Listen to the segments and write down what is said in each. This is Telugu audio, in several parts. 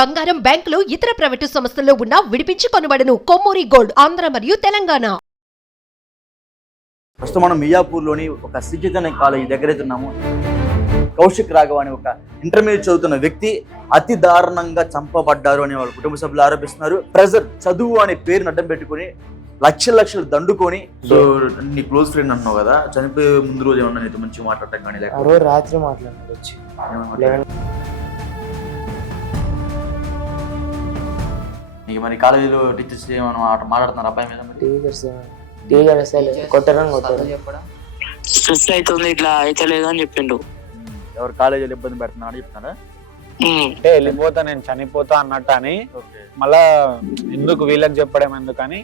బంగారం, బ్యాంకులు, ఇతర ప్రైవేటు సంస్థల్లో ఉన్న విడిపించి కొనబడును. కొమ్మూరి గోల్డ్, ఆంధ్ర మరియు తెలంగాణ. ప్రస్తుతం మనం మియాపూర్లోని ఒక శ్రీచైతన్య కాలేజీ దగ్గర ఉన్నాము. కౌశిక్ రాఘవ అనే ఒక ఇంటర్మీడియట్ చదువుతున్న వ్యక్తి అతి దారుణంగా చంపబడ్డారు అని వాళ్ళ కుటుంబ సభ్యులు ఆరోపిస్తున్నారు. ప్రెజర్ చదువు అనే పేరుని అడ్డం పెట్టుకుని లక్షలు దండుకొని. సో నీ క్లోజ్ ఫ్రెండ్ అన్నావు కదా, చనిపోయే ముందు రోజు ఏమన్నా నీతో మంచిగా మాట్లాడటం కానీ లేకపోతే రాత్రి మాట్లాడినాడు వచ్చి నీకు మరి కాలేజీలో టీచర్స్ ఏమన్నా మాట్లాడుతున్నారు అబ్బాయి మీద? కొట్టరని కొట్టారు. స్ట్రెస్ అవుతుంది, ఇట్లా అయితే లేదు అని చెప్పిండు. ఎవరు కాలేజీలో ఇబ్బంది పెడుతున్నా చెప్తున్నారా? అంటే వెళ్ళిపోతా, నేను చనిపోతా అన్నట్టు అని, మళ్ళా ఎందుకు వీళ్ళకి చెప్పడం ఎందుకని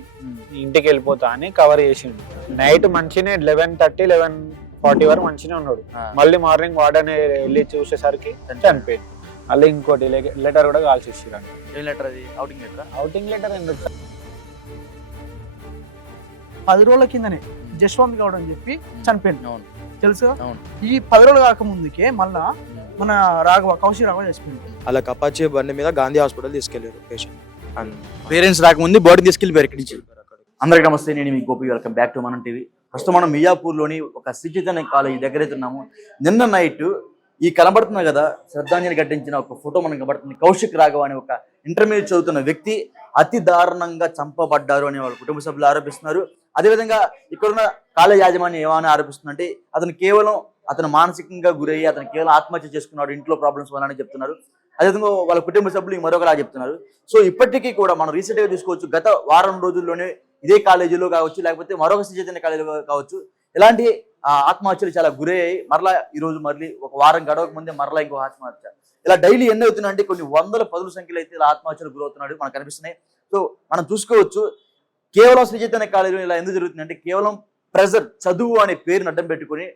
ఇంటికి వెళ్ళిపోతా అని కవర్ చేసిండు. నైట్ మంచినే 11:30, 11:40 వరకు మంచినే ఉన్నాడు. మళ్ళీ మార్నింగ్ వార్డెన్ వెళ్ళి చూసేసరికి చనిపోయింది. మళ్ళీ ఇంకోటి లెటర్ కూడా కాల్సి ఇచ్చిరండి. ఏం లెటర్ అది? Outing letter? అవుటింగ్ లెటర్ ఎందుకు? 10 రోజుల కిందనే జశ్వంత్ గౌడ్ అని చెప్పి చనిపోయింది, తెలుసు. ఈ 10 రోజులు కాకముందుకే మళ్ళా మన కౌశిక్ రాఘవ చచ్చిపోయింది. అలా అపాచీ బండి మీద గాంధీ హాస్పిటల్ తీసుకెళ్లారు పేషెంట్. పేరెంట్స్ రాకముందు బాడీ తీసుకెళ్ళిపోయారు ఇక్కడి నుంచి. అందరికీ నమస్తే, నేను మీ గోపి, వెల్కమ్ బ్యాక్ టు మనం టీవీ. ప్రస్తుతం మనం మియాపూర్లోని ఒక శ్రీచైతన్య కాలేజీ దగ్గర ఉన్నాము. నిన్న నైట్ ఈ కనబడుతున్నా కదా, శ్రద్ధాంజలి ఘటించిన ఒక ఫోటో మనకు కనబడుతుంది. కౌశిక్ రాఘవ అనే ఒక ఇంటర్మీడియట్ చదువుతున్న వ్యక్తి అతి దారుణంగా చంపబడ్డారు అని వాళ్ళ కుటుంబ సభ్యులు ఆరోపిస్తున్నారు. అదేవిధంగా ఇక్కడున్న కాలేజ్ యాజమాన్యం ఏమైనా ఆరోపిస్తుందంటే అతను మానసికంగా గురయ్యి అతను కేవలం ఆత్మహత్య చేసుకున్నాడు, ఇంట్లో ప్రాబ్లమ్స్ వల్ల అని చెప్తున్నారు. అదేవిధంగా వాళ్ళ కుటుంబ సభ్యులు మరొకలా చెప్తున్నారు. సో ఇప్పటికీ కూడా మనం రీసెంట్గా తీసుకోవచ్చు, గత వారం రోజుల్లోనే ఇదే కాలేజీలో కావచ్చు, లేకపోతే మరొక శ్రీచైతన్య కాలేజీలో కావచ్చు, ఇలాంటి ఆత్మహత్యలు చాలా గురయ్యాయి. మరలా ఈ రోజు మళ్ళీ ఒక వారం గడవక ముందే మరలా ఇంకో ఆత్మహత్య. ఇలా డైలీ ఎన్ని అవుతున్నాయంటే కొన్ని వందల పదుల సంఖ్యలో అయితే ఇలా ఆత్మహత్యలు గురవుతున్నాడు మనకు కనిపిస్తున్నాయి. సో మనం చూసుకోవచ్చు, కేవలం శ్రీచైతన్య కాలేజీలో ఇలా ఎందుకు జరుగుతుంది అంటే కేవలం ప్రెజర్ చదువు అనే పేరుని అడ్డం పెట్టుకుని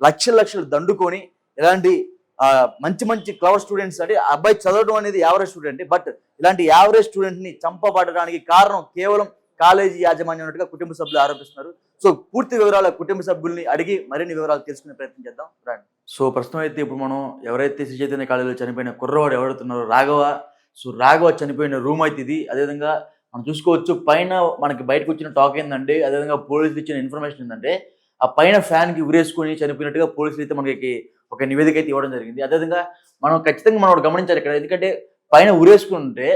లక్షలు దండుకొని ఇలాంటి మంచి క్లవర్ స్టూడెంట్స్, అంటే అబ్బాయి చదవడం అనేది యావరేజ్ స్టూడెంట్, బట్ ఇలాంటి యావరేజ్ స్టూడెంట్ ని చంపబడడానికి కారణం కేవలం కాలేజీ యాజమాన్యం అన్నట్టుగా కుటుంబ సభ్యులు ఆరోపిస్తున్నారు. సో పూర్తి వివరాల కుటుంబ సభ్యుల్ని అడిగి మరిన్ని వివరాలు తెలుసుకునే ప్రయత్నం చేద్దాం రండి. సో ప్రస్తుతం అయితే ఇప్పుడు మనం ఎవరైతే శ్రీచైతన్య కాలేజీలో చనిపోయిన కుర్రవాడు ఎవరుతున్నారో రాఘవ, సో రాఘవ చనిపోయిన రూమ్ అయితే ఇది. అదేవిధంగా మనం చూసుకోవచ్చు, పైన మనకి బయటకు వచ్చిన టాక్ ఏంటంటే, అదేవిధంగా పోలీసులు ఇచ్చిన ఇన్ఫర్మేషన్ ఏంటంటే ఆ పైన ఫ్యాన్ కి ఉరేసుకొని చనిపోయినట్టుగా పోలీసులు అయితే మనకి ఒక నివేదిక అయితే ఇవ్వడం జరిగింది. అదేవిధంగా మనం ఖచ్చితంగా మనం గమనించాలి ఇక్కడ, ఎందుకంటే పైన ఉరేసుకుంటే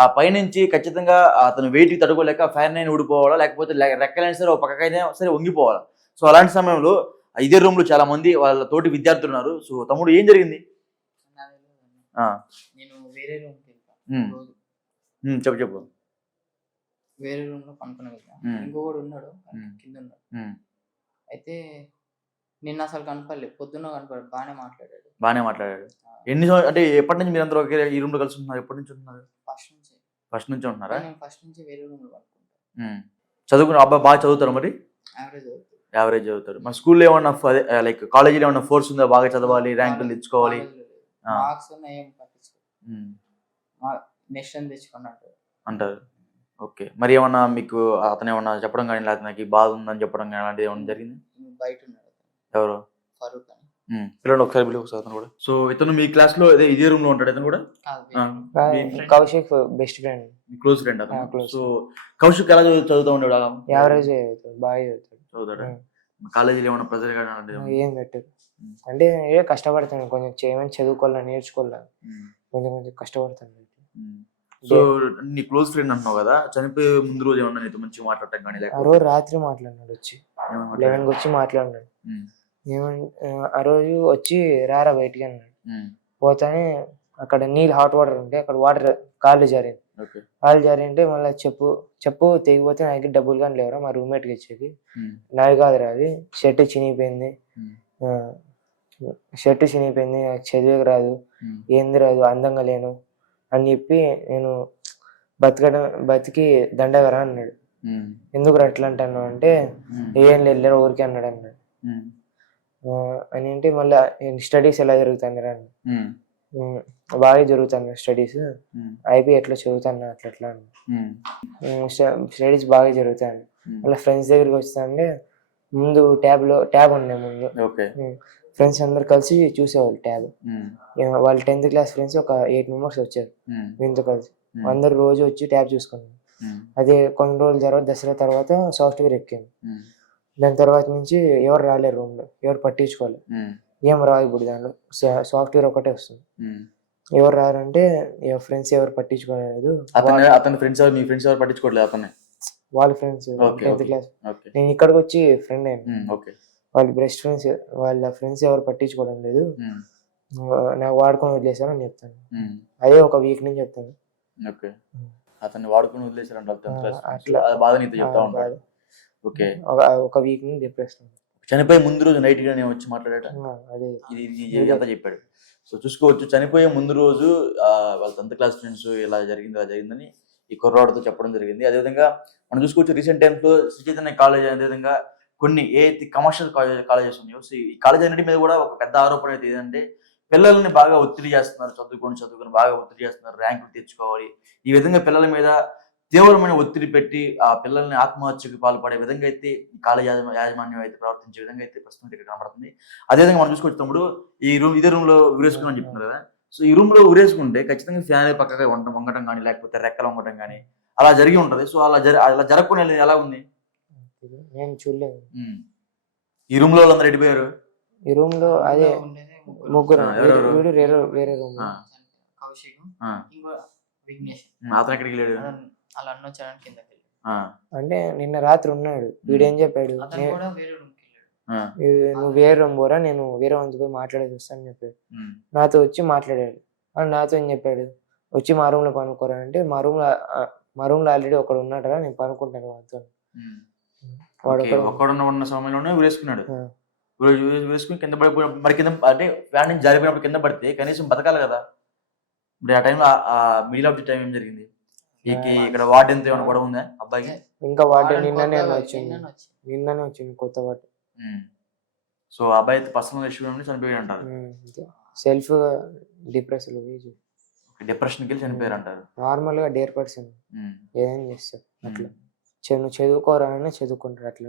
ఆ పైనుంచి ఖచ్చితంగా అతను వెయిట్కి తట్టుకోలేక ఫ్యాన్ అయినా ఊడిపోవాలా, లేకపోతే రెక్కలైనా సరే ఒక పక్కకైనా సరే వంగిపోవాలా. సో అలాంటి సమయంలో ఇదే రూమ్ లో చాలా మంది వాళ్ళ తోటి విద్యార్థులు ఉన్నారు. సో తమ్ముడు ఏం జరిగింది? చెప్పు. వేరే రూమ్ లో పనుకునే ఇంకొకడు ఉన్నాడు, కింద ఉన్నాడు. అయితే నిన్న అసలు కనపడలేదు, పొద్దున్న కనపడాడు. బాగానే మాట్లాడాడు. ఎన్ని అంటే ఎప్పటి నుంచి మీరు అందరూ ఈ రూమ్ లో కలిసి ఉంటున్నారు? ఎప్పటి నుంచి ఉంటున్నారు? ఫస్ట్ నుంచి ఉంటున్నారా? ఫస్ట్ నుంచి వేరే రూమ్ లో పనుకుంటాను. చదువుకున్న అబ్బాయి బాగా చదువుతారు? మరి యావరేజ్ చదువుతారు. మన స్కూల్లో ఏమన్నా లైక్ కాలేజీలో ఏమన్నా ఫోర్స్ ఉందా, బాగా చదవాలి, ర్యాంకులు తెచ్చుకోవాలి? మార్క్స్ ఏం నెక్స్ట్ తెచ్చుకున్నట్టు అంటారు. ఓకే, మరి ఏమన్నా మీకు అతను ఏమన్నా చెప్పడం కానీ, లేకపోతే నాకు బాధ ఉందని చెప్పడం కానీ అలాంటిది ఏమన్నా జరిగింది? బయట ఉన్నాడు. ఎవరు? ఫరూక్ అని. పిల్లలు ఒకసారి పిల్లలు ఒకసారి అతను కూడా. సో ఇతను మీ క్లాస్ లో ఇదే రూమ్ లో ఉంటాడు ఇతను కూడా? Kaushik best friend, close friend అతను. సో కౌశిక్ ఎలా చదువుతూ ఉంటాడు? యావరేజ్ బాగా చదువుతాడు. కాలేజీలో ఏమన్నా ప్రెజర్ ఏం పెట్టారు అంటే కష్టపడతాను, కొంచెం చేయమని చదువుకోవాలని నేర్చుకోవాలి, కొంచెం కష్టపడతాను. సో నీ క్లోజ్ ఫ్రెండ్ అంటున్నావు కదా, చనిపోయే ముందు రోజు ఏమన్నా నీతో మంచిగా మాట్లాడటం కానీ? ఆ రోజు రాత్రి మాట్లాడినాడు, వచ్చి 11కి వచ్చి మాట్లాడినాడు. ఆ రోజు వచ్చి రారా బయటికి అన్నాడు. పోతానే అక్కడ నీళ్ళు హాట్ వాటర్ ఉంటే అక్కడ వాటర్ కాళ్ళు జారింటే మళ్ళీ చెప్పు తెగిపోతే నాకు డబ్బులు కానీ లేవరా మా రూమ్మేట్కి ఇచ్చేది, నావి కాదురా అది, షర్ట్ చినిగిపోయింది చదివేకి రాదు, ఏంది రాదు, అందంగా లేను అని చెప్పి నేను బతికి దండగరా అన్నాడు. ఎందుకు అట్లా అంటాను అంటే ఏం లేదు ఊరికే అన్నాడు అని అంటే మళ్ళీ స్టడీస్ ఎలా జరుగుతుంది రా అన్న. బాగా జరుగుతాను స్టడీస్, అయిపోయి ఎట్లా చదువుతాను అట్లా స్టడీస్ బాగా జరుగుతాను. మళ్ళీ ఫ్రెండ్స్ దగ్గరికి వస్తా అంటే ముందు ట్యాబ్ ఉండే ముందు ఫ్రెండ్స్ అందరు కలిసి చూసేవాళ్ళు ట్యాబ్. వాళ్ళ 10th క్లాస్ ఫ్రెండ్స్ ఒక 8 మెంబర్స్ వచ్చారు వీళ్ళతో కలిసి. అందరు రోజు వచ్చి ట్యాబ్ చూసుకున్నాం. అదే కొన్ని రోజుల తర్వాత దసరా తర్వాత సాఫ్ట్వేర్ ఎక్కాను. దాని తర్వాత నుంచి ఎవరు రాలేరు రూమ్ లో, ఎవరు పట్టించుకోవాలి. ఏం రావు ఇప్పుడు దాంట్లో, సాఫ్ట్వేర్ ఒకటే వస్తుంది. ఎవరు రారంటే ఫ్రెండ్స్ ఎవరు పట్టించుకోలేదు. అతని ఫ్రెండ్స్ మీ ఫ్రెండ్స్ ఎవరు పట్టించుకోవట్లేదు అతన్ని? వాళ్ళ ఫ్రెండ్స్ 10th క్లాస్. నేను ఇక్కడికి వచ్చి ఫ్రెండ్ అయ్యాను. వాళ్ళ బెస్ట్ ఫ్రెండ్స్, వాళ్ళ ఫ్రెండ్స్ ఎవరు పట్టించుకోవడం లేదు, నాకు వాడుకొని వదిలేశారు అని చెప్తాను. అదే ఒక వీక్ నుంచి చెప్తాను. అతన్ని వాడుకొని వదిలేశారంట అట్లా బాధ నీతో చెప్తా ఉంటాడు. ఓకే, ఒక వీక్ నుంచి డిప్రెషన్. చనిపోయే ముందు రోజు నైట్ గా నేను వచ్చి మాట్లాడేట అదే ఇది అంతా చెప్పాడు. సో చూసుకోవచ్చు, చనిపోయే ముందు రోజు వాళ్ళ 10th క్లాస్ ఫ్రెండ్స్ ఇలా జరిగిందని ఈ కుర్రాడితో చెప్పడం జరిగింది. అదేవిధంగా మనం చూసుకోవచ్చు రీసెంట్ టైమ్స్ లో శ్రీ చైతన్య కాలేజ్, అదేవిధంగా కొన్ని కమర్షియల్ కాలేజెస్ ఉన్నాయో, సో ఈ కాలేజ్ అన్నిటి మీద కూడా ఒక పెద్ద ఆరోపణ అయితే ఏంటంటే పిల్లల్ని బాగా ఒత్తిడి చేస్తున్నారు, చదువుకొని బాగా ఒత్తిడి చేస్తున్నారు, ర్యాంకులు తెచ్చుకోవాలి. ఈ విధంగా పిల్లల మీద తీవ్రమైన ఒత్తిడి పెట్టి ఆ పిల్లల్ని ఆత్మహత్యకు పాల్పడే విధంగా అయితే ఈ కాలేజ్ యాజమాన్యం అయితే ప్రవర్తించే విధంగా అయితే ప్రస్తుతం ఇక్కడ కనబడుతుంది. అదేవిధంగా మనం చూసుకొచ్చినప్పుడు ఇదే రూమ్ లో ఉరేసుకుని చెప్తున్నారు కదా. సో ఈ రూమ్ లో ఉరేసుకుంటే ఖచ్చితంగా ఫ్యాన్ పక్కగా వంగటం కానీ లేకపోతే రెక్కలు వంగటం కానీ అలా జరిగి ఉంటది. సో అలా జరగకుండా ఎలా ఉంది? నేను చూడలేదు. ఈ రూమ్ లో వాళ్ళందరూ ఎడిపోయారు. ఈ రూమ్ లో అదే ముగ్గురు, వేరే రూమ్. కౌశిక్, ఇంకో విఘ్నేష్. అతను ఎక్కడికి వెళ్ళాడు? అలా అన్న వచ్చాడని కిందకి వెళ్ళాడు. అంటే నిన్న రాత్రి ఉన్నాడు. వీడేం చెప్పాడు, నువ్వు వేరే రూమ్ పోరా, నేను వేరే వంతు పోయి మాట్లాడేసి వస్తాను అని చెప్పాడు. నాతో వచ్చి మాట్లాడాడు. నాతో ఏం చెప్పాడు, వచ్చి మా రూమ్ లో పనుకోరా అంటే, మా రూమ్ లో ఆల్రెడీ ఒకడు ఉన్నాడరా, నేను పనుకుంటాను వాడితో. ఉన్న సమయంలోనే ఉరేసుకున్నాడు. ఉరేసుకుని కింద పడిపోయి మరి కింద అంటే ఫ్యాన్ నుంచి జారిపోయినప్పుడు కింద పడితే కనీసం బతకాలి కదా. ఇప్పుడు ఆ టైంలో మిడిల్ ఆఫ్ ది టైం ఏం జరిగింది? ఇక్కడ వార్డెన్ తో ఏమైనా గొడవ ఉందా అబ్బాయికి? ఇంకా వార్డెన్ నిన్ననే వచ్చింది కొత్త వార్డెన్. సో అబ్బాయి పర్సనల్ ఇష్యూ చనిపోయి అంటారు. సెల్ఫ్ డిప్రెషన్కి వెళ్ళి చనిపోయారు అంటారు. నార్మల్ గా డేర్ పర్సన్ ఏదైనా చేస్తారు అట్లా. నువ్వు చదువుకోరానే చదువుకుంటారు అట్లా.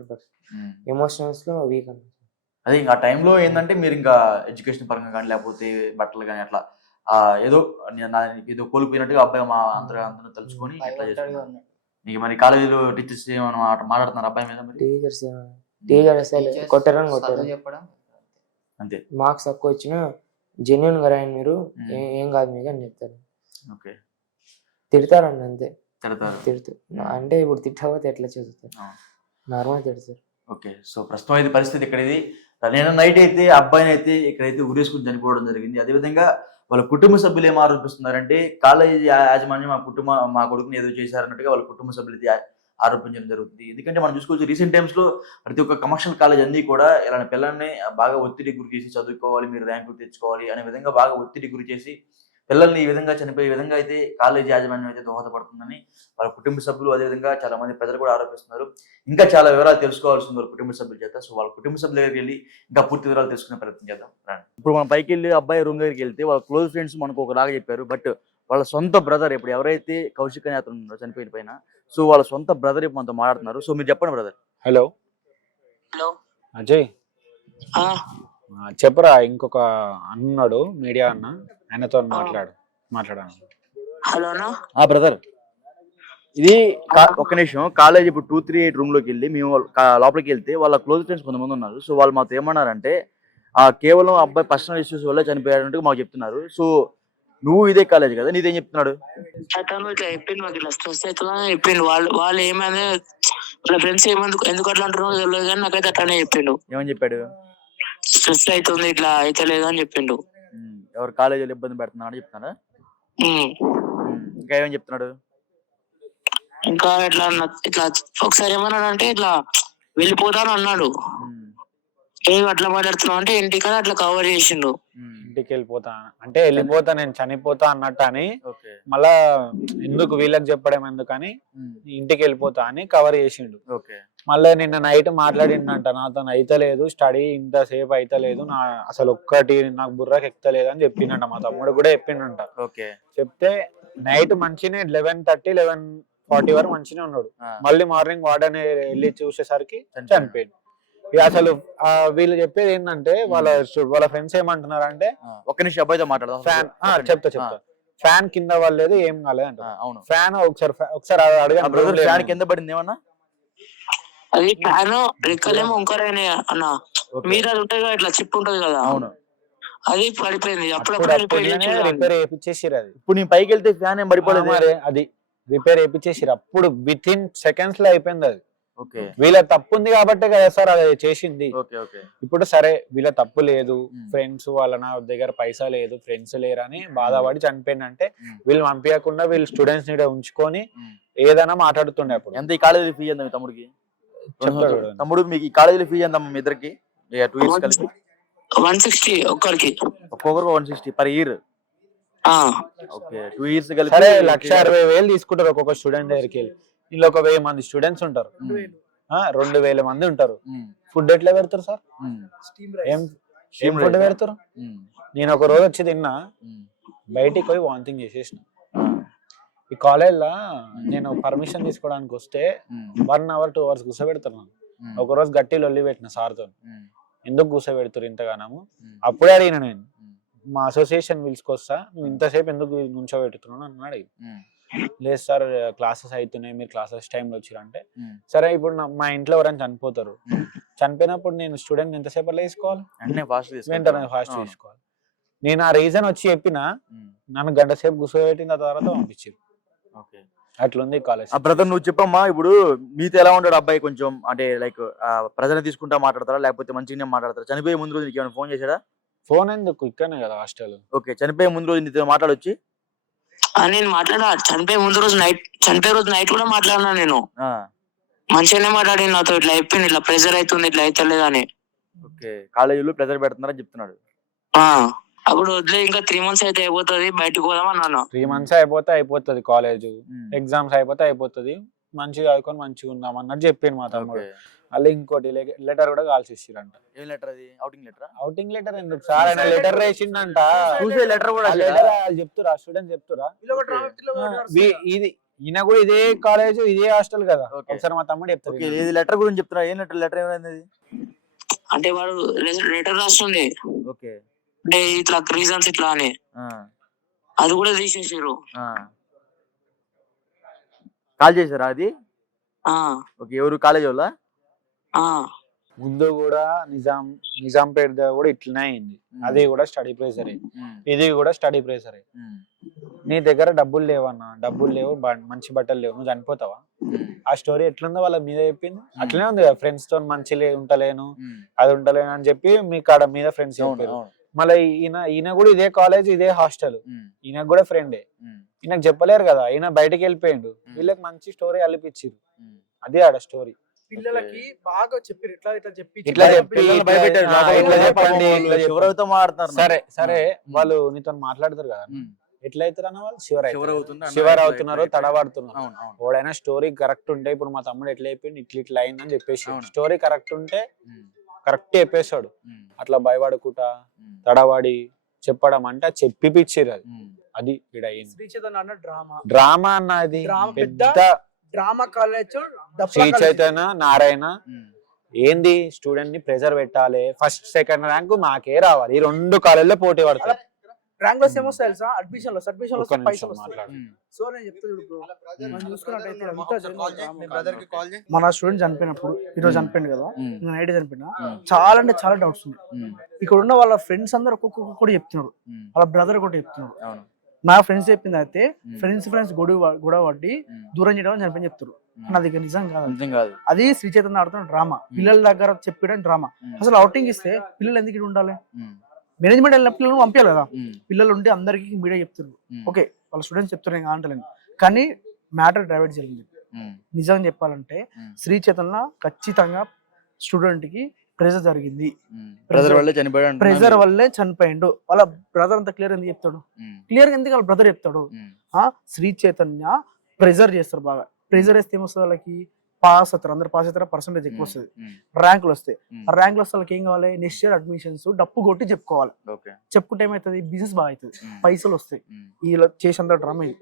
ఎమోషనల్స్ లో వీక్ అన్నమాట. అదే ఇంకా ఆ టైంలో ఏంటంటే మీరు ఇంకా ఎడ్యుకేషన్ పరంగా కానీ లేకపోతే బట్టలు కానీ అట్లా ఏదో కోల్పోయినట్టుగా అబ్బాయి మా అందరూ తలుచుకొని ఇట్లా చేస్తున్నారు. నీకు మరి కాలేజీలో టీచర్స్ ఏమైనా మాట్లాడుతున్నారు అబ్బాయి మీద? టీచర్స్ కొట్టారని కొట్టారు చెప్పడం అంతే. మార్క్స్ తక్కువ వచ్చినా జెన్యున్ గా రాయండి మీరు, ఏం కాదు మీకు అని చెప్తారు. ఓకే, తిడతారండి అంతే. తిడతారు అంటే ఇప్పుడు తిట్టకపోతే ఎట్లా చదువుతారు, నార్మల్ తిడతారు. ఓకే, సో ప్రస్తుతం అయితే పరిస్థితి ఇక్కడ ఇది. నేను నైట్ అయితే అబ్బాయిని అయితే ఇక్కడైతే ఉరేసుకుని చనిపోవడం జరిగింది. అదేవిధంగా వాళ్ళ కుటుంబ సభ్యులు ఏం ఆరోపిస్తున్నారంటే కాలేజీ యాజమాన్యం మా కొడుకుని ఏదో చేశారన్నట్టుగా వాళ్ళ కుటుంబ సభ్యులు అయితే ఆరోపించడం జరుగుతుంది. ఎందుకంటే మనం చూసుకోవచ్చు రీసెంట్ టైమ్స్ లో ప్రతి ఒక్క కమర్షియల్ కాలేజ్ అన్ని కూడా ఇలాంటి పిల్లల్ని బాగా ఒత్తిడి గురి చేసి చదువుకోవాలి, మీరు ర్యాంకులు తెచ్చుకోవాలి అనే విధంగా బాగా ఒత్తిడి గురి చేసి పిల్లల్ని ఈ విధంగా చనిపోయే విధంగా అయితే కాలేజీ యాజమాన్యం అయితే దోహదపడుతుందని వాళ్ళ కుటుంబ సభ్యులు అదేవిధంగా చాలా మంది ప్రజలు కూడా ఆరోపిస్తున్నారు. ఇంకా చాలా వివరాలు తెలుసుకోవాల్సింది వాళ్ళ కుటుంబ సభ్యుల చేత. సో వాళ్ళ కుటుంబ సభ్యుల దగ్గరికి వెళ్ళి ఇంకా పూర్తి వివరాలు తెలుసుకునే ప్రయత్నం చేద్దాం. ఇప్పుడు మనం పైకి వెళ్ళి అబ్బాయి రూమ్ దగ్గరికి వెళ్తే వాళ్ళ క్లోజ్ ఫ్రెండ్స్ మనకు ఒకలాగా చెప్పారు. బట్ వాళ్ళ సొంత బ్రదర్ ఇప్పుడు ఎవరైతే కౌశిక్ అని అతను ఉన్నారో చనిపోయిన పైన, సో వాళ్ళ సొంత బ్రదర్ ఇప్పుడు మనతో మాట్లాడుతున్నారు. సో మీరు చెప్పండి బ్రదర్. హలో అజయ్, చెప్పరా. ఇంకొక అన్నాడు మీడియా అన్న, ఆయనతో మాట్లాడాను. హలో బ్రదర్, ఇది ఒక్క నిమిషం. కాలేజ్ ఇప్పుడు 238 రూమ్ లోకి వెళ్ళి మేము లోపలికి వెళ్తే వాళ్ళ క్లోజ్ ఫ్రెండ్స్ కొంతమంది ఉన్నారు. సో వాళ్ళు మాతో ఏమన్నారంటే కేవలం అబ్బాయి పర్సనల్ ఇష్యూస్ వల్ల చనిపోయారంటూ మాకు చెప్తున్నారు. సో నువ్వు ఇదే కాలేజ్ కదా, నీదేం చెప్తున్నాడు? అతను ఇట్లా చెప్పింది, మాకు ఇట్లా స్ట్రెస్ అవుతుందని చెప్పిండు. వాళ్ళు ఏమైనా వాళ్ళ ఫ్రెండ్స్ ఎందుకు అట్లా అంటున్నారో తెలియదు కానీ నాకైతే అట్లానే చెప్పిండు. ఏమని చెప్పాడు? స్ట్రెస్ అవుతుంది, ఇట్లా అయితే లేదని చెప్పిండు. ఎవరు కాలేజీలో ఇబ్బంది పెడుతున్నాడు చెప్తున్నారా? ఇంకా ఏమని చెప్తున్నాడు? ఇంకా ఇట్లా ఒకసారి ఏమన్నాడు అంటే ఇట్లా వెళ్ళిపోతాను అన్నాడు. ఏం అట్లా మాట్లాడుతున్నావు అంటే ఇంటికి అట్లా కవర్ చేసిండు. ఇంటికి వెళ్ళిపోతా నేను చనిపోతా అన్నట్టు అని, మళ్ళా ఎందుకు వీళ్ళకి చెప్పడం ఎందుకని ఇంటికి వెళ్ళిపోతా అని కవర్ చేసిండు. మళ్ళీ నిన్న నైట్ మాట్లాడిండంట, నాతో అయితలేదు స్టడీ, ఇంతసేపు అయితలేదు, అసలు ఒక్కటి నాకు బుర్రకు ఎక్కుతలేదు అని చెప్పిండంట. మా తమ్ముడు కూడా చెప్పిండంట. చెప్తే నైట్ మంచినే 11:30, 11:40 వరకు మంచినే ఉన్నాడు. మళ్ళీ మార్నింగ్ వార్డెన్ వెళ్ళి చూసేసరికి చనిపోయింది. ఇక అసలు వీళ్ళు చెప్పేది ఏంటంటే వాళ్ళ ఫ్రెండ్స్ ఏమంటున్నారు అంటే ఒక్క నిమిషం అబ్బాయితో మాట్లాడదాం. ఫ్యాన్ చెప్తా ఫ్యాన్ కింద వాళ్ళలేదు ఏం కాలేదు అంట. అవును. ఫ్యాన్ ఒకసారి అడగండి బ్రదర్ ఫ్యాన్ కింద పడింది ఏమన్నా? అది ఫ్యాన్ రెక్కలేమో ఇంకరైనా అన్న మీద ఉంటుంది కదా, ఇట్లా చిప్ ఉంటది కదా, అవును, అది పడిపోయింది. అప్పుడప్పుడు రిపేర్ చేయించేసిరు. అది ఇప్పుడు నేను పైకి వెళ్తే ఫ్యాన్ ఏం పడిపోలేదు. అది రిపేర్ చేయించేసిరు. అప్పుడు విత్ ఇన్ సెకండ్స్ లో అయిపోయింది అది. ఓకే, వీళ్ళ తప్పు ఉంది కాబట్టే కదా సార్ అది చేసింది. Okay, okay. ఇప్పుడు సరే వీళ్ళ తప్పు లేదు, ఫ్రెండ్స్ వాళ్ళ దగ్గర పైసా లేదు, ఫ్రెండ్స్ లేరని బాధపడి చనిపోయిందంటే వీళ్ళు పంపించకుండా వీళ్ళు స్టూడెంట్స్ ని ఉంచుకొని ఏదైనా మాట్లాడుతుండే. అప్పుడు ఎంత ఈ కాలేజీ ఫీజు ఎంత మీ తమ్ముడికి? చెప్తాడు తమ్ముడు మీకు ఈ కాలేజీలో ఫీజు ఎంత మీ ఇద్దరికి 2 years కలిపి? 160 ఒక్కరికి, ఒక్కొక్కరికి 160 per year. ఓకే, 2 years కలిపి సరే 1,60,000 తీసుకుంటారు ఒక్కొక్క స్టూడెంట్ దగ్గరికి వెళ్ళి. వీళ్ళు ఒక 1000 మంది స్టూడెంట్స్ ఉంటారు, 2,000 మంది ఉంటారు. ఫుడ్ ఎట్లా పెడతారు సార్? ఏం ఫుడ్ పెడతారు? నేను ఒక రోజు వచ్చి తిన్నా, బయటికి పోయి వాంతింగ్ చేసేసిన. ఈ కాలేజ్ లా నేను పర్మిషన్ తీసుకోవడానికి వస్తే 1 hour 2 hours కూర్చోబెడతారు. ఒక రోజు గట్టి లొల్లి పెట్టిన సార్తో, ఎందుకు కూర్చోబెడతారు ఇంతగానము? అప్పుడే అడిగిన నేను, మా అసోసియేషన్ పిలుచుకొస్తా, నువ్వు ఇంతసేపు ఎందుకు నుంచోబెట్టుతున్నావు అని అన్నాడు. లేదు సార్ క్లాసెస్ అవుతున్నాయి, మీరు క్లాసెస్ టైంలో వచ్చిరంటే, సరే ఇప్పుడు మా ఇంట్లో ఎవరైనా చనిపోతారు, చనిపోయినప్పుడు నేను స్టూడెంట్ ఎంతసేపు తీసుకోవాలి? వెంటనే ఫాస్ట్ తీసుకోవాలి. నేను ఆ రీజన్ వచ్చి చెప్పిన, నన్ను గంట సేపు కూర్చోబెట్టిన తర్వాత పంపించారు. అట్లుంది కాలేజ్. బ్రదర్ నువ్వు చెప్పమ్మా, ఇప్పుడు మీతో ఎలా ఉంటాడు అబ్బాయి? కొంచెం అంటే లైక్ ప్రజలు తీసుకుంటా మాట్లాడతారా, లేకపోతే మంచిగానే మాట్లాడతారా? చనిపోయే ముందు రోజు నీకు ఏమైనా ఫోన్ చేశాడా? ఫోన్ ఎందుకు, ఇక్కడనే కదా హాస్టల్. ఓకే, చనిపోయే ముందు రోజు నీతో మాట్లాడొచ్చి? నేను మాట్లాడా, చనిపోయే రోజు నైట్ కూడా మాట్లాడినా. నేను మంచిగానే మాట్లాడి నాతో, ఇట్లా అయిపోయింది, ఇట్లా ప్రెజర్ అవుతుంది, ఇట్లా అవుతలేదు అని. ఓకే, కాలేజీలో ప్రెజర్ పెడుతున్నారని చెప్తున్నాడు. అప్పుడు వదిలే, ఇంకా 3 months అయితే అయిపోతుంది, బయటకు పోదాం అన్నాను. 3 months అయిపోతుంది కాలేజ్, ఎగ్జామ్స్ అయిపోతుంది, మంచిగా చదువుకొని మంచిగా ఉందాం అన్నట్టు చెప్పింది మా తమ్ముడు. అలా ఇంకోటి లెటర్ కూడా కాల్సి ఇచ్చిరంట. ఏం లెటర్ అది? అవుటింగ్ లెటర్ ఎందుకు సార్? ఆయన లెటర్ రాసిండంట. చూసే లెటర్ కూడా చెప్తురా స్టూడెంట్ చెప్తురా, ఇది ఈయన కూడా ఇదే కాలేజ్ ఇదే హాస్టల్ కదా. ఒకసారి మా తమ్ముడు చెప్తారు. ఇది లెటర్ గురించి చెప్తున్నా. ఏం లెటర్ ఏమైంది? అంటే వాడు లెటర్ రాస్తుంది, ఓకే, అంటే ఇట్లా రీజన్స్ ఇట్లా అని, అది కూడా తీసేసారు. కాల్ చేశారా అది? ఓకే, ఎవరు? కాలేజ్ వాళ్ళ? ముందు కూడా నిజాంపేట కూడా ఇట్లనే అయింది. అది కూడా స్టడీ ప్రెషరే, ఇది కూడా స్టడీ ప్రెషరే. నీ దగ్గర డబ్బులు లేవన్నా, డబ్బులు లేవు, మంచి బట్టలు లేవు, నువ్వు చనిపోతావా? ఆ స్టోరీ ఎట్లుందో వాళ్ళ మీద చెప్పింది. అట్లనే ఉంది కదా, ఫ్రెండ్స్ తో మంచి ఉంటలేను, అది ఉంటలేను అని చెప్పి మీ కాడ మీద ఫ్రెండ్స్ చెప్పారు. మళ్ళీ ఈయన కూడా ఇదే కాలేజ్ ఇదే హాస్టల్, ఈయనకు కూడా ఫ్రెండే. ఈయనకు చెప్పలేరు కదా, ఈయన బయటకు వెళ్ళిపోయిండు. వీళ్ళకి మంచి స్టోరీ అల్లిపిచ్చిరు, అదే ఆడ స్టోరీ. పిల్లలకి బాగా చెప్పారు, సరే వాళ్ళు నీతో మాట్లాడతారు కదా, ఎట్లయితారు అన్న వాళ్ళు షివర్ అవుతున్నారు, తడబడుతున్నారు. ఎవడైనా స్టోరీ కరెక్ట్ ఉంటే, ఇప్పుడు మా తమ్ముడు ఎట్లా అయిపోయింది, ఇట్లా అయిందని చెప్పేసి స్టోరీ కరెక్ట్ ఉంటే కరెక్ట్ చెప్పేశాడు. అట్లా భయపడుకుంటా తడబడి చెప్పడం అంటే చెప్పిపిచ్చిరు. అది ఇక్కడ డ్రామా అన్నది పెద్ద డ్రామా కాలేజ్. శ్రీ చైతన్య నారాయణ ఏంది, స్టూడెంట్ ని ప్రెజర్ పెట్టాలి, ఫస్ట్ సెకండ్ ర్యాంక్ మాకే రావాలి, ఈ 2 కాలేజీలో పోటీ పడతారు. ర్యాంక్ లో ఏమో తెలుసా, అడ్మిషన్ లో పైసలు వస్తాయి. సో నేను చెప్తాను, చూసుకున్నట్టయితే మన స్టూడెంట్ చనిపోయినప్పుడు, ఈరోజు చనిపోయింది కదా, నైట్ చనిపోయినా, చాలా అంటే చాలా డౌట్స్ ఉన్నాయి. ఇక్కడ ఉన్న వాళ్ళ ఫ్రెండ్స్ అందరు ఒక్కొక్క కూడా చెప్తున్నారు, వాళ్ళ బ్రదర్ కూడా చెప్తున్నారు. నా ఫ్రెండ్స్ చెప్పింది అయితే ఫ్రెండ్స్ గొడవ పడి దూరం చేయడం చనిపోయి చెప్తారు. అది నిజం కాదు, అది శ్రీ చైతన్య ఆడుతున్న డ్రామా, పిల్లల దగ్గర చెప్పడం డ్రామా. అసలు అవుటింగ్ ఇస్తే పిల్లలు ఎందుకు ఉండాలి? మేనేజ్మెంట్ వెళ్ళిన పిల్లలు పంపించాలి కదా. పిల్లలు ఉంటే అందరికి మీడియా చెప్తున్నారు, ఓకే వాళ్ళ స్టూడెంట్స్ చెప్తున్నారు అంటలేను, కానీ మ్యాటర్ డైవర్ట్ జరిగింది. నిజం చెప్పాలంటే శ్రీ చైతన్య ఖచ్చితంగా స్టూడెంట్ కి ప్రెజర్ జరిగింది, ప్రెజర్ వల్లే చనిపోయిండు. వాళ్ళ బ్రదర్ అంతా క్లియర్ ఎందుకు చెప్తాడు? క్లియర్ ఎందుకు వాళ్ళ బ్రదర్ చెప్తాడు? శ్రీ చైతన్య ప్రెజర్ చేస్తారు బాగా. ప్రెజర్ వేస్తే ఏమొస్తుంది, వాళ్ళకి పాస్ అవుతారు, అందరు పాస్ అవుతారు, పర్సెంటేజ్ ఎక్కువ వస్తుంది, ర్యాంకులు వస్తాయి. ర్యాంకులు వస్తే వాళ్ళకి ఏం కావాలి? నెక్స్ట్ ఇయర్ అడ్మిషన్స్ డప్పు కొట్టి చెప్పుకోవాలి. చెప్పుకుంటే ఏమవుతుంది? బిజినెస్ బాగా అవుతుంది, పైసలు వస్తాయి. ఇలా చేసేంత డ్రామా ఇది.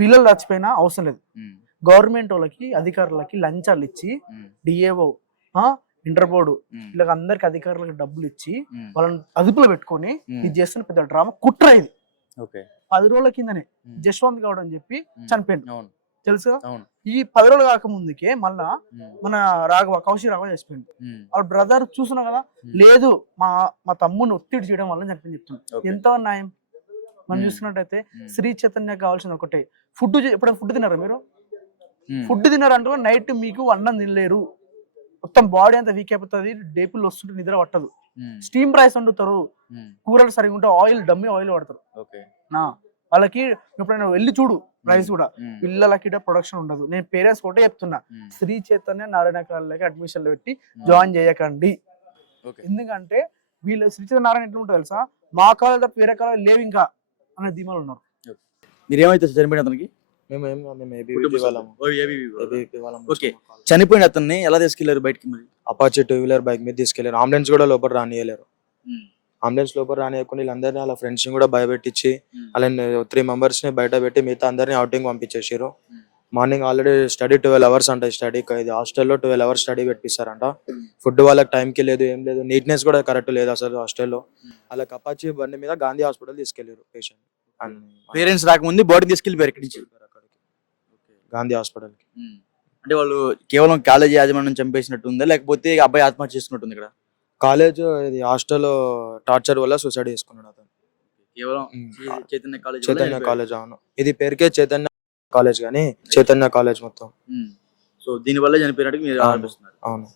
పిల్లలు చచ్చిపోయినా అవసరం లేదు, గవర్నమెంట్ వాళ్ళకి అధికారులకి లంచాలు ఇచ్చి డిఏఓ ఇంటర్ బోర్డు ఉమ్, వీళ్ళకి అందరికి అధికారులకు డబ్బులు ఇచ్చి ఉమ్, వాళ్ళని అదుపులో పెట్టుకొని ఉమ్, ఇది చేస్తున్న పెద్ద డ్రామా కుట్ర ఇది. ఓకే 10 రోజుల కిందనే ఉమ్, జశ్వంత్ గౌడ్ అని చెప్పి ఉమ్, చనిపోయింది అవును తెలుసు కదా. అవును ఈ 10 రోజులు కాకముందుకే మళ్ళా ఉమ్, మన కౌశిక్ రాఘవ చచ్చిపోయింది. ఉమ్, వాళ్ళ బ్రదర్ చూసినా కదా, ఉమ్, లేదు మా తమ్ముని ఒత్తిడి చేయడం వల్ల చనిపోయింది చెప్తున్నాను. ఓకే. ఎంత న్యాయం మనం ఉమ్, చూసుకున్నట్టయితే ఉమ్, శ్రీ చైతన్య కావాల్సింది ఒకటే ఫుడ్. ఎప్పుడైనా ఫుడ్ తిన్నారా మీరు? ఉమ్, ఫుడ్ తిన్నారంటూ నైట్ మీకు అన్నం తినలేరు, మొత్తం బాడీ అంతా వీక్ అయిపోతుంది, డేపులు వస్తుంటే నిద్ర పట్టదు, ఉమ్, స్టీమ్ రైస్ వండుతారు, ఉమ్, కూరలు సరిగా ఉంటే ఆయిల్ డమ్మి ఆయిల్ వాడతారు. ఓకే. వాళ్ళకి ఎప్పుడైనా వెళ్ళి చూడు రైస్ కూడా ఉమ్, పిల్లలకి ప్రొడక్షన్ ఉండదు. నేను పేరెంట్స్ ఒకటే చెప్తున్నా, ఉమ్, శ్రీ చైతన్య నారాయణ కాలేజీకి అడ్మిషన్లు పెట్టి ఉమ్, జాయిన్ చేయకండి. ఓకే. ఎందుకంటే వీళ్ళు శ్రీ చైతన్య నారాయణ ఎట్లా ఉంటుంది తెలుసా, మా కాలేజ్ తప్ప వేరే కాలేజ్ లేవు ఇంకా అనే ధీమాలు ఉన్నారు. మీరు ఏమైతే చనిపోయిన అతనికి? మేము ABVP వాళ్ళము. ఓ, ABVP వాళ్ళు. ABVP వాళ్ళము. ఓకే. చనిపోయిన అతన్ని ఎలా తీసుకెళ్లారు బయటికి మరి? అపాచీ 2-వీలర్ బైక్ మీద తీసుకెళ్లారు. అంబులెన్స్ కూడా లోపల రానియలేరు. ఉమ్, అంబులెన్స్ లోపల రానియకుండా వీళ్ళందరినీ వాళ్ళ ఫ్రెండ్స్ కూడా భయపెట్టించి ఉమ్, అలా 3 మెంబర్స్ ని బయట పెట్టి మిగతా అందరినీ అవుటింగ్ పంపించేసారు. ఉమ్, మార్నింగ్ ఆల్రెడీ స్టడీ 12 అవర్స్ అంట. స్టడీ ఇది హాస్టల్లో 12 అవర్స్ స్టడీ పెట్టిస్తారంట. ఫుడ్ వాళ్ళకి టైంకి లేదు, ఏం లేదు, నీట్నెస్ కూడా కరెక్ట్ లేదు అసలు హాస్టల్లో. అలా అపాచీ బండి మీద గాంధీ హాస్పిటల్ తీసుకెళ్లారు పేషెంట్. పేరెంట్స్ రాకముందు బాడీ తీసుకెళ్ళిపోయారు ఇక్కడి నుంచి. గాంధీ హాస్పిటల్ కి. ఉమ్, అంటే వాళ్ళు కేవలం కాలేజీ యాజమాన్యం చంపేసినట్టు ఉందా, లేకపోతే అబ్బాయి ఆత్మహత్య చేసుకున్నట్టుంది ఇక్కడ? కాలేజ్ ఇది హాస్టల్ టార్చర్ వల్ల సూసైడ్ చేసుకున్నాడు అతను. కేవలం ఉమ్, చైతన్య కాలేజ్ వల్ల చైతన్య చనిపోయాడు. కాలేజ్. అవును, ఇది పేరుకే చైతన్య కాలేజ్ కానీ చైతన్య కాలేజ్ మొత్తం. ఉమ్, సో దీని వల్ల చనిపోయినట్టు మీరు అవును. అనిపిస్తున్నారు. అవును.